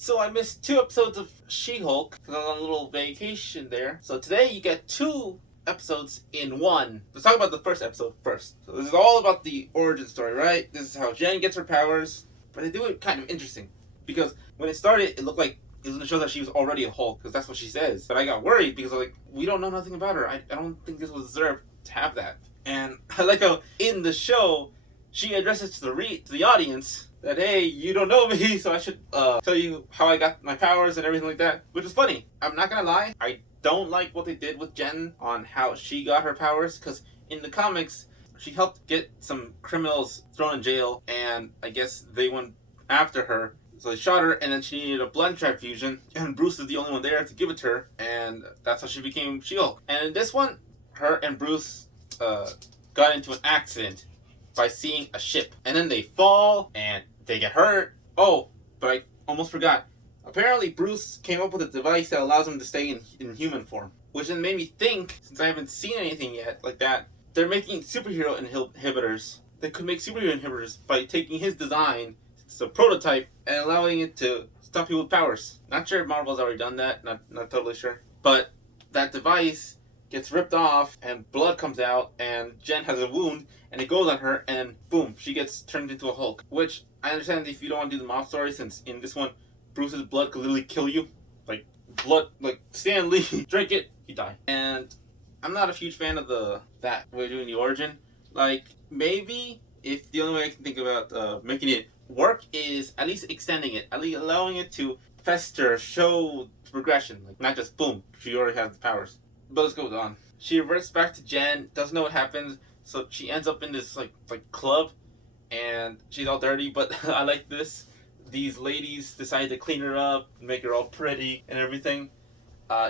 So I missed 2 episodes of She-Hulk because I was on a little vacation there. So today you get 2 episodes in one. Let's talk about the first episode first. So this is all about the origin story, right? This is how Jen gets her powers, but they do it kind of interesting because when it started, it looked like it was going to show that she was already a Hulk because that's what she says. But I got worried because I'm like, we don't know nothing about her. I don't think this was deserved to have that. And I like how in the show she addresses to the audience that, hey, you don't know me, so I should tell you how I got my powers and everything like that, which is funny. I'm not gonna lie, I don't like what they did with Jen on how she got her powers, because in the comics, she helped get some criminals thrown in jail, and I guess they went after her. So they shot her, and then she needed a blood transfusion, and Bruce is the only one there to give it to her, and that's how she became She-Hulk. And in this one, her and Bruce got into an accident by seeing a ship, and then they fall and they get hurt. Oh, but I almost forgot. Apparently Bruce came up with a device that allows him to stay in human form, which then made me think, since I haven't seen anything yet like that, they're making superhero inhibitors. They could make superhero inhibitors by taking his design, it's a prototype, and allowing it to stop people with powers. Not sure if Marvel's already done that, not totally sure, but that device gets ripped off and blood comes out and Jen has a wound and it goes on her and boom, she gets turned into a Hulk. Which I understand if you don't want to do the mob story, since in this one Bruce's blood could literally kill you. Like blood, like Stan Lee, drink it, he died. And I'm not a huge fan of that way of doing the origin. Like maybe if the only way I can think about making it work is at least extending it, at least allowing it to fester, show progression, like not just boom, she already has the powers. But let's go on. She reverts back to Jen, doesn't know what happens, so she ends up in this like club, and she's all dirty. But I like this. These ladies decide to clean her up, make her all pretty and everything,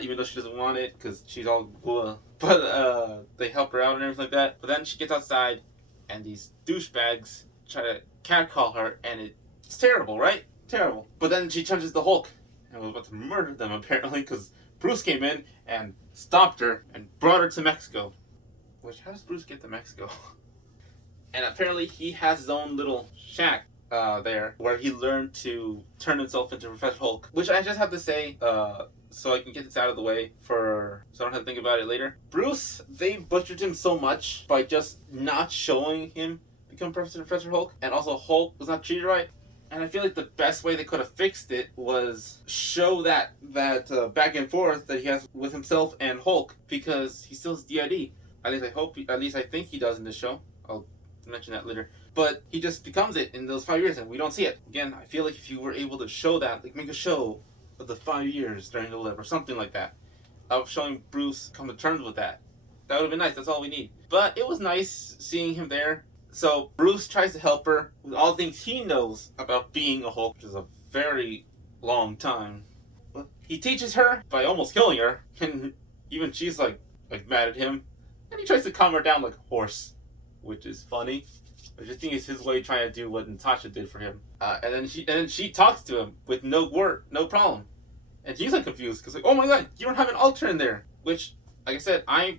even though she doesn't want it because she's all cool. But they help her out and everything like that. But then she gets outside, and these douchebags try to catcall her, and it's terrible, right? Terrible. But then she turns into the Hulk, and was about to murder them apparently because Bruce came in and stopped her and brought her to Mexico. Which, how does Bruce get to Mexico? And apparently he has his own little shack there where he learned to turn himself into Professor Hulk. Which I just have to say, so I can get this out of the way so I don't have to think about it later. Bruce, they butchered him so much by just not showing him become Professor Hulk, and also Hulk was not treated right. And I feel like the best way they could have fixed it was show that back and forth that he has with himself and Hulk, because he still has DID. At least I think he does in this show. I'll mention that later. But he just becomes it in those 5 years, and we don't see it. Again, I feel like if you were able to show that, like make a show of the 5 years during the live or something like that, of showing Bruce come to terms with that, that would have been nice. That's all we need. But it was nice seeing him there. So Bruce tries to help her with all the things he knows about being a Hulk, which is a very long time. He teaches her by almost killing her, and even she's like mad at him. And he tries to calm her down like a horse, which is funny. I just think it's his way trying to do what Natasha did for him. And then she talks to him with no problem. And he's like confused because like, oh my god, you don't have an altar in there. Which, like I said, I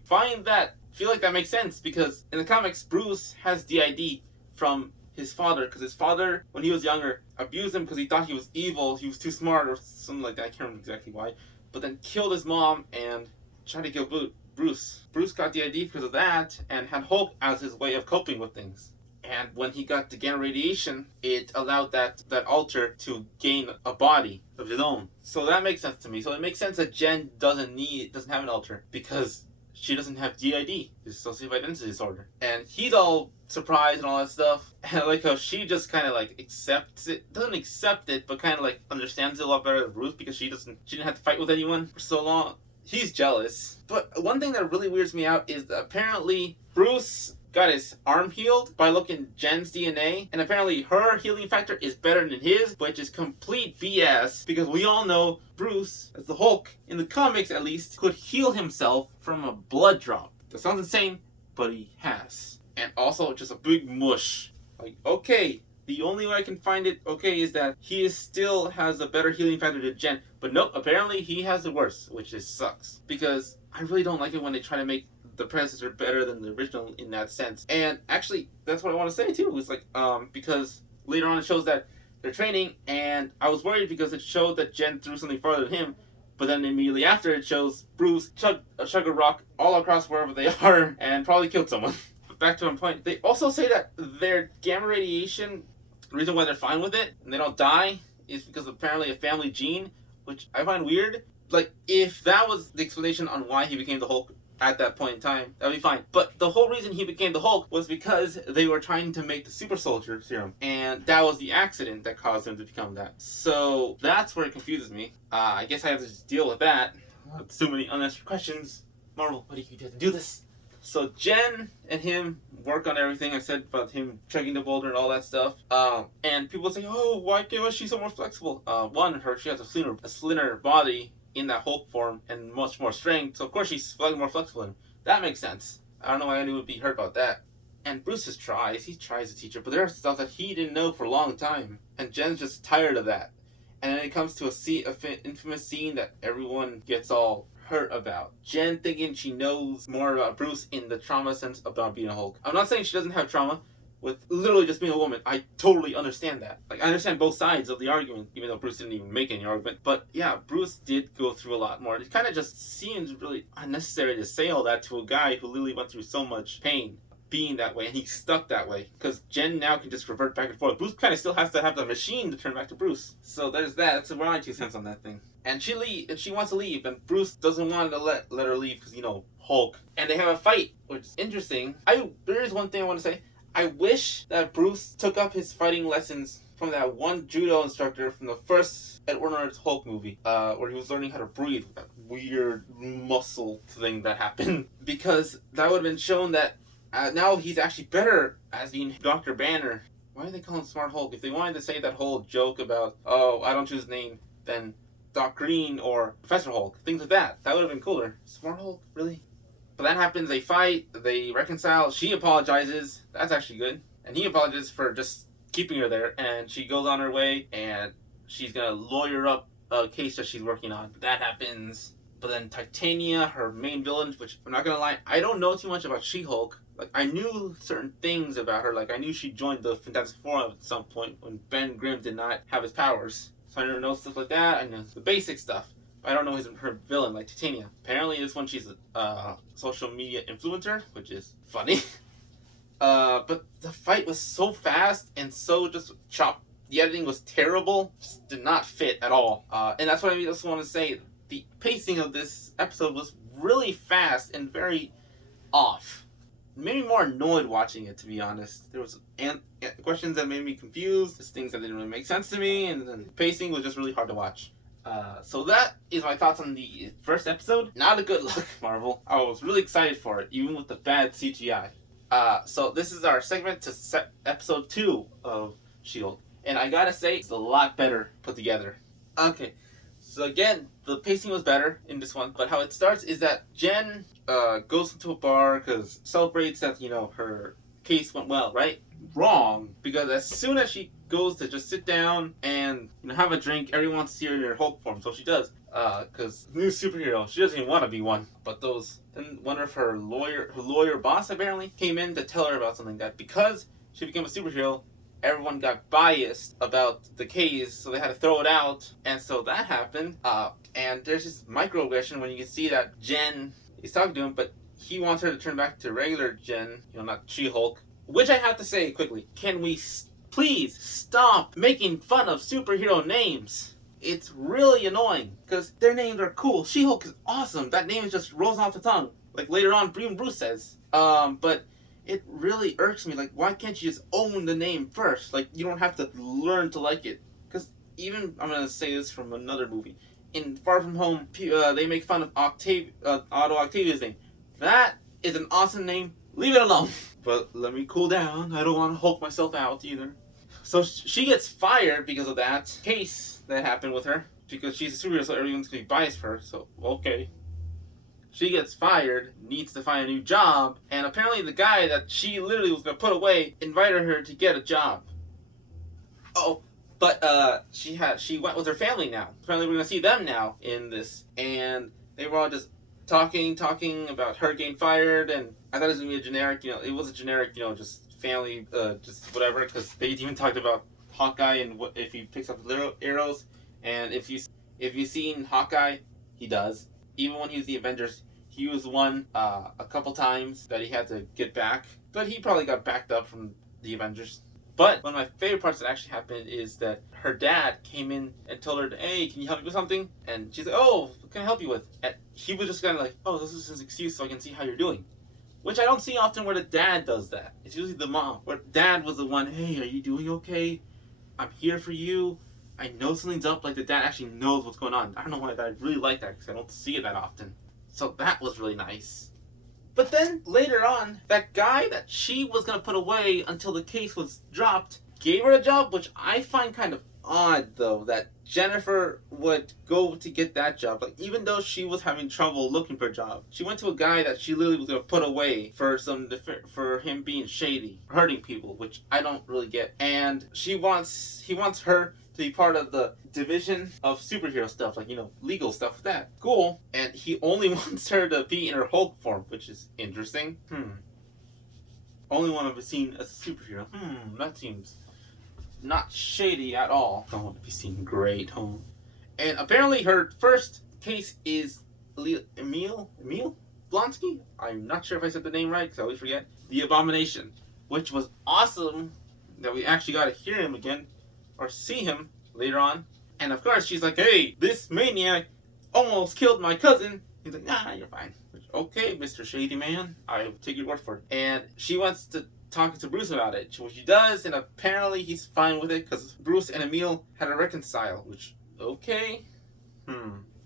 feel like that makes sense because in the comics, Bruce has DID from his father, because his father, when he was younger, abused him because he thought he was evil, he was too smart or something like that. I can't remember exactly why. But then killed his mom and tried to kill Bruce. Bruce got DID because of that and had Hulk as his way of coping with things. And when he got the gamma radiation, it allowed that altar to gain a body of his own. So that makes sense to me. So it makes sense that Jen doesn't have an altar because she doesn't have DID, dissociative identity disorder. And he's all surprised and all that stuff. And I like how she just kind of like accepts it. Doesn't accept it, but kind of like understands it a lot better than Bruce because she didn't have to fight with anyone for so long. He's jealous. But one thing that really weirds me out is that apparently Bruce got his arm healed by looking at Jen's DNA, and apparently her healing factor is better than his, which is complete BS, because we all know Bruce, as the Hulk, in the comics at least, could heal himself from a blood drop. That sounds insane, but he has. And also just a big mush. Like, okay, the only way I can find it okay is that he still has a better healing factor than Jen, but nope, apparently he has the worst, which just sucks. Because I really don't like it when they try to make the predecessor better than the original in that sense. And actually, that's what I want to say too. It's like, because later on it shows that their training, and I was worried because it showed that Jen threw something farther than him, but then immediately after it shows Bruce chug a rock all across wherever they are and probably killed someone. But back to my point, they also say that their gamma radiation, the reason why they're fine with it and they don't die is because apparently a family gene, which I find weird. Like, if that was the explanation on why he became the Hulk at that point in time, that'd be fine. But the whole reason he became the Hulk was because they were trying to make the super soldier serum, and that was the accident that caused him to become that. So that's where it confuses me. I guess I have to just deal with that. So many unanswered questions. Marvel, what do you do to do this? So Jen and him work on everything I said about him chugging the boulder and all that stuff. And people say, oh, why was she so more flexible? One, she has a slender body in that Hulk form and much more strength, so of course she's slightly more flexible in him. That makes sense. I don't know why anyone would be hurt about that. And Bruce he tries to teach her, but there's stuff that he didn't know for a long time, and Jen's just tired of that. And then it comes to a infamous scene that everyone gets all hurt about. Jen thinking she knows more about Bruce in the trauma sense about being a Hulk. I'm not saying she doesn't have trauma with literally just being a woman. I totally understand that. Like, I understand both sides of the argument, even though Bruce didn't even make any argument. But yeah, Bruce did go through a lot more. It kind of just seems really unnecessary to say all that to a guy who literally went through so much pain being that way, and he's stuck that way. Because Jen now can just revert back and forth. Bruce kind of still has to have the machine to turn back to Bruce. So there's that. That's my 2 cents on that thing. And she wants to leave, and Bruce doesn't want to let her leave because, Hulk. And they have a fight, which is interesting. There is one thing I want to say. I wish that Bruce took up his fighting lessons from that one judo instructor from the first Edward Norton's Hulk movie, where he was learning how to breathe with that weird muscle thing that happened. Because that would have been shown that now he's actually better as being Dr. Banner. Why do they call him Smart Hulk? If they wanted to say that whole joke about, oh, I don't choose his name, then Doc Green or Professor Hulk, things like that would have been cooler. Smart Hulk? Really? But that happens, they fight, they reconcile, she apologizes, that's actually good, and he apologizes for just keeping her there, and she goes on her way, and she's gonna lawyer up a case that she's working on. That happens. But then Titania, her main villain, which I'm not gonna lie, I don't know too much about She-Hulk. Like, I knew certain things about her, like I knew she joined the Fantastic Four at some point when Ben Grimm did not have his powers. So I don't know stuff like that, I know the basic stuff. I don't know her villain, like Titania. Apparently this one she's a social media influencer, which is funny. But the fight was so fast and so just chopped. The editing was terrible. Just did not fit at all. And that's what I just want to say. The pacing of this episode was really fast and very off. It made me more annoyed watching it, to be honest. There was questions that made me confused. Just things that didn't really make sense to me. And then the pacing was just really hard to watch. So that is my thoughts on the first episode. Not a good look, Marvel. I was really excited for it, even with the bad CGI. So this is our segment to set episode 2 of She-Hulk. And I gotta say, it's a lot better put together. Okay, so again, the pacing was better in this one, but how it starts is that Jen goes into a bar because celebrates that, her case went well, right? Wrong, because as soon as she goes to just sit down and have a drink, everyone wants to see her in her Hulk form, so she does. Because new superhero, she doesn't even want to be one. But then one of her lawyer boss apparently came in to tell her about something that because she became a superhero, everyone got biased about the case, so they had to throw it out, and so that happened. And there's this microaggression when you can see that Jen is talking to him, but he wants her to turn back to regular Jen, not She-Hulk. Which I have to say quickly, can we please stop making fun of superhero names? It's really annoying, because their names are cool. She-Hulk is awesome. That name just rolls off the tongue. Like later on, Bruce says. But it really irks me. Like, why can't you just own the name first? Like, you don't have to learn to like it. Because even, I'm going to say this from another movie. In Far From Home, they make fun of Otto Octavius' name. That is an awesome name. Leave it alone. But let me cool down. I don't want to Hulk myself out either. So she gets fired because of that case that happened with her. Because she's a superhero, so everyone's going to be biased for her. So, okay. She gets fired, needs to find a new job, and apparently the guy that she literally was going to put away invited her to get a job. Oh, but she went with her family now. Apparently we're going to see them now in this. And they were all just talking about her getting fired, and I thought it was going to be a generic, it was a generic, just family, just whatever, because they even talked about Hawkeye and if he picks up little arrows. And if you've seen Hawkeye, he does. Even when he was the Avengers, he used one a couple times that he had to get back. But he probably got backed up from the Avengers. But one of my favorite parts that actually happened is that her dad came in and told her, hey, can you help me with something? And she's like, oh, what can I help you with? And he was just kind of like, oh, this is his excuse so I can see how you're doing. Which I don't see often where the dad does that. It's usually the mom. Where dad was the one, hey, are you doing okay? I'm here for you. I know something's up. Like the dad actually knows what's going on. I don't know why I really like that because I don't see it that often. So that was really nice. But then later on, that guy that she was going to put away until the case was dropped gave her a job, which I find kind of odd though, that Jennifer would go to get that job. Like even though she was having trouble looking for a job, she went to a guy that she literally was going to put away for for him being shady, hurting people, which I don't really get. And he wants her to be part of the division of superhero stuff, like, you know, legal stuff with that. Cool. And he only wants her to be in her Hulk form, which is interesting. Only one of us seen as a superhero. That seems not shady at all. Don't want to be seen great, And apparently her first case is Emil Blonsky? I'm not sure if I said the name right, because I always forget. The Abomination, which was awesome that we actually got to hear him again, or see him later on. And of course she's like, hey, this maniac almost killed my cousin. He's like, nah, you're fine. Okay, Mr. Shady Man, I will take your word for it. And she wants to talk to Bruce about it, which she does, and apparently he's fine with it because Bruce and Emil had to reconcile, which, okay.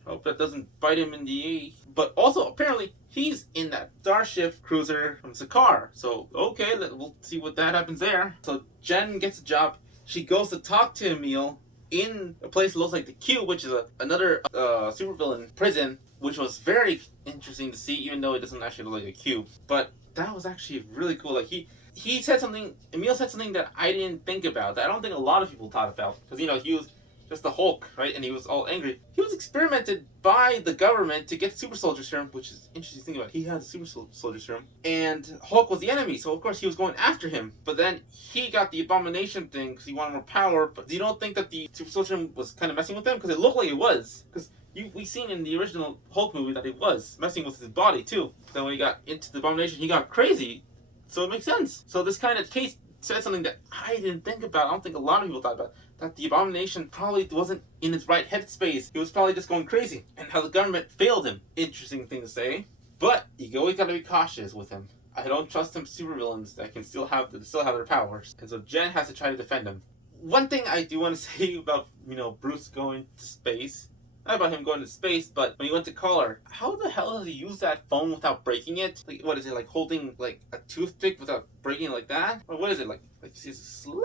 Hope that doesn't bite him in the A. But also, apparently, he's in that Starship cruiser from Sakaar. So, okay, we'll see what that happens there. So Jen gets a job. She goes to talk to Emil in a place that looks like the Q, which is another supervillain prison, which was very interesting to see, even though it doesn't actually look like a Q. But that was actually really cool. Like he said something, Emil said something that I didn't think about, that I don't think a lot of people thought about. Because, you know, he was just the Hulk, right? And he was all angry. He was experimented by the government to get super soldier serum, which is interesting to think about. He has super soldier serum. And Hulk was the enemy, so of course he was going after him. But then he got the Abomination thing because he wanted more power. But you don't think that the super soldier serum was kind of messing with him? Because it looked like it was. Because we seen in the original Hulk movie that it was messing with his body too. Then when he got into the Abomination, he got crazy. So it makes sense. So this kind of case said something that I didn't think about. I don't think a lot of people thought about. That the Abomination probably wasn't in his right headspace. He was probably just going crazy. And how the government failed him. Interesting thing to say. But you always gotta be cautious with him. I don't trust him supervillains that can still have their powers. And so Jen has to try to defend him. One thing I do want to say about, you know, Bruce going to space. Not about him going to space, but when he went to call her, how the hell does he use that phone without breaking it? Like, what is it, like holding like a toothpick without breaking it like that? Or what is it, like it's slightly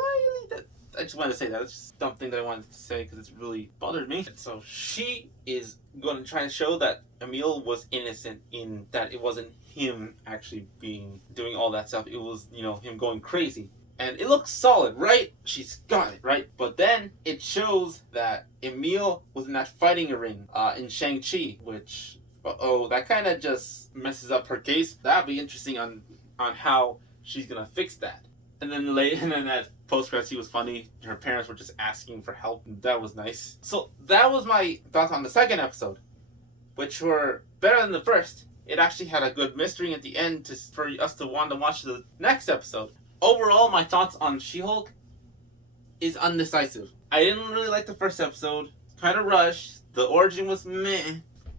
that? I just wanted to say that. It's just something that I wanted to say because it's really bothered me. So she is going to try to show that Emil was innocent in that it wasn't him actually doing all that stuff. It was, you know, him going crazy. And it looks solid, right? She's got it, right? But then it shows that Emil was in that fighting ring in Shang-Chi, which, that kind of just messes up her case. That'd be interesting on how she's going to fix that. And then that post-credits, he was funny. Her parents were just asking for help. And that was nice. So that was my thoughts on the second episode, which were better than the first. It actually had a good mystery at the end for us to want to watch the next episode. Overall, my thoughts on She-Hulk is undecisive. I didn't really like the first episode. Kind of rushed. The origin was meh.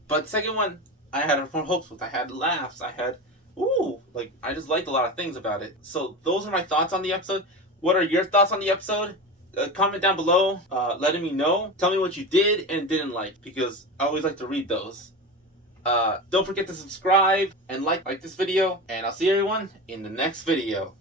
But the second one, I had more hopes with. I had laughs. I just liked a lot of things about it. So those are my thoughts on the episode. What are your thoughts on the episode? Comment down below, letting me know. Tell me what you did and didn't like, because I always like to read those. Don't forget to subscribe and like this video. And I'll see everyone in the next video.